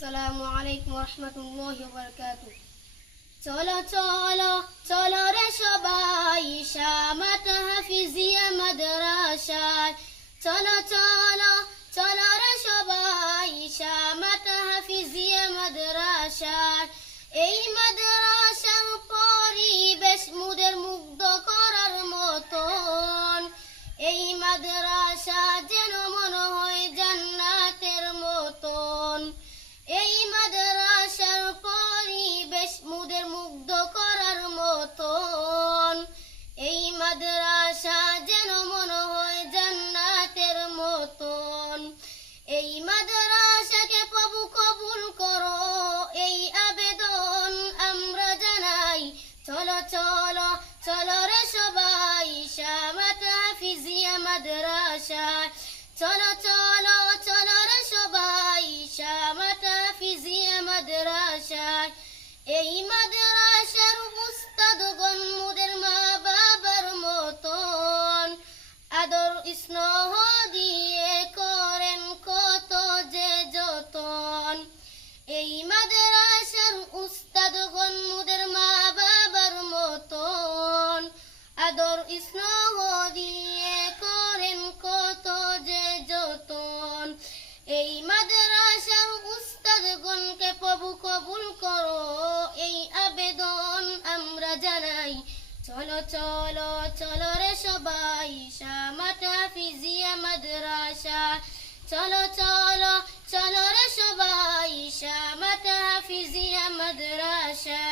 আসসালামু আলাইকুম রহমতুল্লাহি ওয়া বারাকাতুহু। চলো চলো চলো রে সবাই শামাত হাফিজিয়া মাদ্রাসায়। চলো চলো চলো রে সবাই শামাত হাফিজিয়া মাদ্রাসায়। এই মাদ্রাসার পরিবেশ মুদের মুগ্ধ করার মতন। এই মাদ্রাসা যেন মনে হয় জান্নাতের মতন। এই মাদ্রাসার পরিবেশ মুদের মুগ্ধ করার মতন। এই মাদ্রাসা যেন মনে হয় জান্নাতের মতন। এই মাদ্রাসাকে প্রভু কবুল করো, এই আবেদন আমরা জানাই। চলো চলো চলো রে সবাই শামাত হাফিজিয়া মাদ্রাসায়। চলো চলো চলো রে সবাই শামাত হাফিজিয়া মাদ্রাসায়। এই মাদ্রাসার উস্তাদগণ মুদের মা বাবার মতন। আদর স্নেহ দিয়ে করেন কত যে যতন। এই মাদ্রাসার উস্তাদগণ মুদের মা বাবার মতন। আদর স্নেহ দিয়ে করেন কত যে যতন। এই মাদ্রাসার উস্তাদগণকে প্রভু কবুল করো, এই আবেদন আমরা জানাই। চলো চলো চলো রে সবাই শামাত হাফিজিয়া মাদ্রাসা। চলো চলো চলো রে সবাই শামাত হাফিজিয়া মাদ্রাসা।